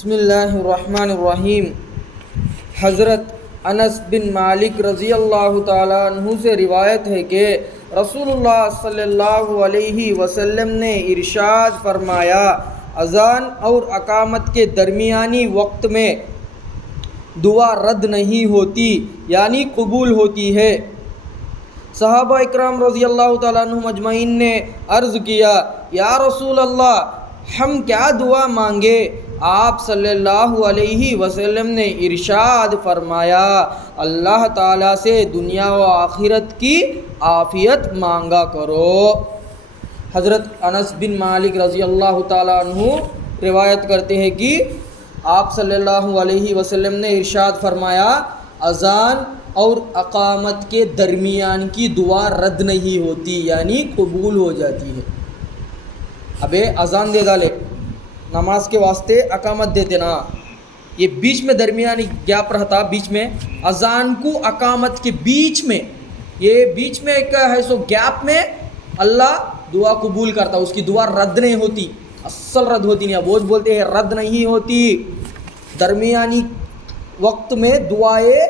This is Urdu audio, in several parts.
بسم اللہ الرحمن الرحیم۔ حضرت انس بن مالک رضی اللہ تعالیٰ عنہ سے روایت ہے کہ رسول اللہ صلی اللہ علیہ وسلم نے ارشاد فرمایا، اذان اور اقامت کے درمیانی وقت میں دعا رد نہیں ہوتی، یعنی قبول ہوتی ہے۔ صحابہ اکرام رضی اللہ تعالیٰ عنہ مجمعین نے عرض کیا، یا رسول اللہ، ہم کیا دعا مانگے؟ آپ صلی اللہ علیہ وسلم نے ارشاد فرمایا، اللہ تعالیٰ سے دنیا و آخرت کی عافیت مانگا کرو۔ حضرت انس بن مالک رضی اللہ تعالیٰ عنہ روایت کرتے ہیں کہ آپ صلی اللہ علیہ وسلم نے ارشاد فرمایا، اذان اور اقامت کے درمیان کی دعا رد نہیں ہوتی، یعنی قبول ہو جاتی ہے۔ ابے اذان دے ڈالے، نماز کے واسطے اقامت دیتے نا، یہ بیچ میں درمیانی گیپ رہتا، بیچ میں اذان کو اقامت کے بیچ میں، یہ بیچ میں ایک ہے سو گیپ میں اللہ دعا قبول کرتا، اس کی دعا رد نہیں ہوتی، اصل رد ہوتی نہیں۔ وہ بولتے ہیں رد نہیں ہوتی، درمیانی وقت میں دعائیں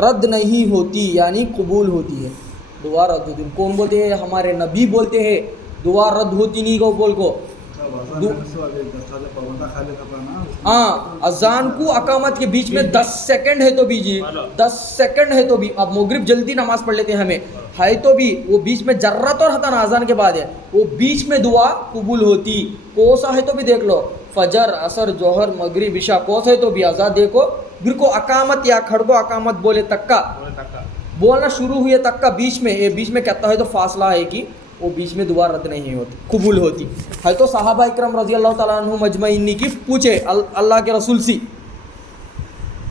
رد نہیں ہوتی، یعنی قبول ہوتی ہے، دعا رد ہوتی ہے۔ کون بولتے ہیں؟ ہمارے نبی بولتے ہیں دعا رد ہوتی نہیں کو بول کو۔ ہاں، اذان کو اقامت کے بیچ میں 10 سیکنڈ ہے تو بھی، جی 10 سیکنڈ ہے تو بھی، اب مغرب جلدی نماز پڑھ لیتے ہیں ہمیں ہے تو بھی، وہ بیچ میں ذرہ تو رہتا نا اذان کے بعد ہے، وہ بیچ میں دعا قبول ہوتی۔ کوسا ہے تو بھی دیکھ لو، فجر، عصر، ظہر، مغرب، عشاء، کوسا ہے تو بھی آزاد دیکھو، پھر کو اقامت یا کھڑکو اقامت بولے تک کا بولنا شروع ہوئے تک کا بیچ میں، یہ بیچ میں کہتا ہے تو فاصلہ ہے کہ وہ بیچ میں دعا رد نہیں ہوتی، قبول ہوتی ہے۔ تو صحابہ اکرام رضی اللہ تعالیٰ عنہ مجمعین کی پوچھے اللہ کے رسول سے،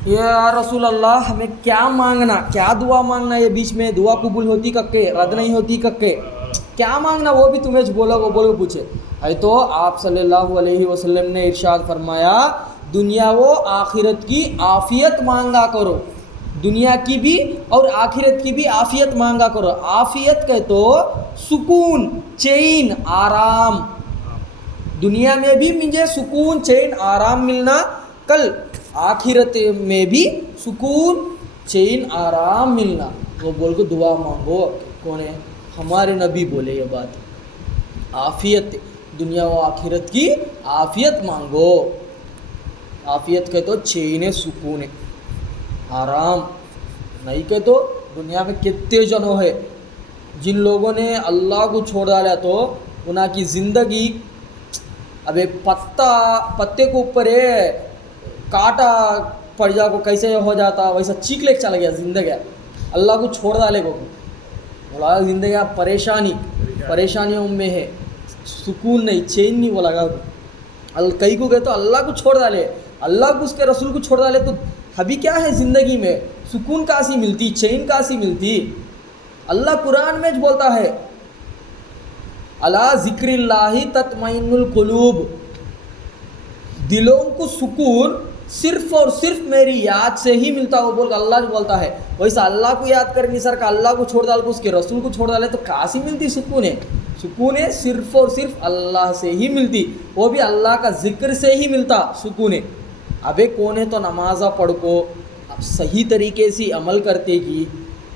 یا رسول اللہ، ہمیں کیا مانگنا، کیا دعا مانگنا، یہ بیچ میں دعا قبول ہوتی ککے، رد نہیں ہوتی ککے، کیا مانگنا وہ بھی تمہیں بولا، وہ بولو پوچھے ہے تو آپ صلی اللہ علیہ وسلم نے ارشاد فرمایا، دنیا و آخرت کی عافیت مانگا کرو، دنیا کی بھی اور آخرت کی بھی عافیت مانگا کرو۔ عافیت کہ تو سکون، چین، آرام، دنیا میں بھی مجھے سکون، چین، آرام ملنا، کل آخرت میں بھی سکون، چین، آرام ملنا، وہ بول کو دعا مانگو۔ کون ہے؟ ہمارے نبی بولے یہ بات، عافیت، دنیا و آخرت کی عافیت مانگو۔ عافیت کہ تو چین، سکون، آرام، نہیں کہ تو دنیا میں کتنے جنوں ہے جن لوگوں نے اللہ کو چھوڑ ڈالا تو انہاں کی زندگی اب ایک پتے کے اوپر ہے کاٹا پڑ جا کو کیسے ہو جاتا، ویسا چیخ لے چلا گیا زندگی، اللہ کو چھوڑ ڈالے کو بولا زندگی پریشانیوں میں ہے، سکون نہیں، چین نہیں، وہ لگا کئی کو گئے تو اللہ کو چھوڑ ڈالے، اللہ کو اس کے رسول کو چھوڑ ڈالے تو ابھی کیا ہے زندگی میں، سکون کہاں سی ملتی، چین کہاں سی ملتی۔ اللہ قرآن میں بولتا ہے، الا ذکر اللہ تطمئن القلوب، دلوں کو سکون صرف اور صرف میری یاد سے ہی ملتا، وہ بول اللہ جو بولتا ہے۔ ویسا اللہ کو یاد کرنی سر کا، اللہ کو چھوڑ ڈال کو، اس کے رسول کو چھوڑ ڈالے تو کہاں سی ملتی سکون ہے؟ سکون ہے صرف اور صرف اللہ سے ہی ملتی، وہ بھی اللہ کا ذکر سے ہی ملتا سکون ہے۔ ابے کون ہے تو نمازہ پڑھ کو اب صحیح طریقے سے عمل کرتے کی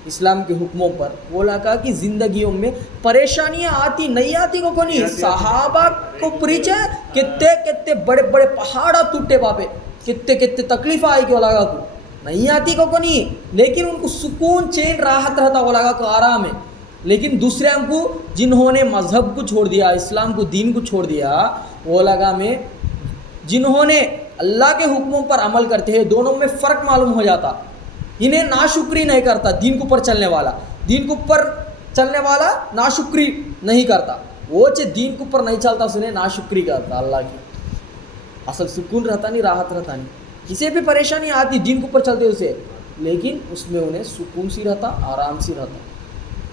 اسلام کے حکموں پر، وہ لگا کہ زندگیوں میں پریشانیاں آتی نہیں آتی کو کونی، صحابہ کو پریچے کتنے کتنے بڑے بڑے پہاڑا ٹوٹے باپے، کتنے کتنے تکلیف آئی کہ وہ لگا کو نہیں آتی کو کونی، لیکن ان کو سکون، چین، راحت رہتا، وہ لگا کو آرام ہے۔ لیکن دوسرے ہم کو جنہوں نے مذہب کو چھوڑ دیا، اسلام کو، دین کو چھوڑ دیا، وہ لگا میں جنہوں نے اللہ کے حکموں پر عمل کرتے ہیں، دونوں میں فرق معلوم ہو جاتا۔ انہیں ناشکری نہیں کرتا، دین کے اوپر چلنے والا، دین کے اوپر چلنے والا ناشکری نہیں کرتا، وہ دین کے اوپر نہیں چلتا، اس نے ناشکری کرتا اللہ کی۔ اصل سکون رہتا نہیں، راحت رہتا نہیں، کسی بھی پریشانی آتی دین کے اوپر چلتے اسے، لیکن اس میں انہیں سکون سی رہتا، آرام سی رہتا،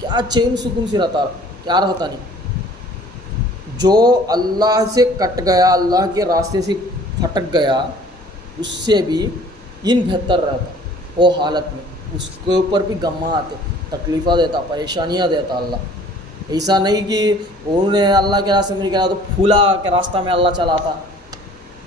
کیا چین، سکون سی رہتا، کیا رہتا نہیں۔ جو اللہ سے کٹ گیا، اللہ کے راستے سے پھٹک گیا، اس سے بھی ان بہتر رہتا وہ حالت میں، اس کے اوپر بھی غم آتے، تکلیفہ دیتا، پریشانیاں دیتا اللہ۔ ایسا نہیں کہ انہوں نے اللہ کے راستے میں نکلا تو پھولا کے راستہ میں اللہ چلاتا،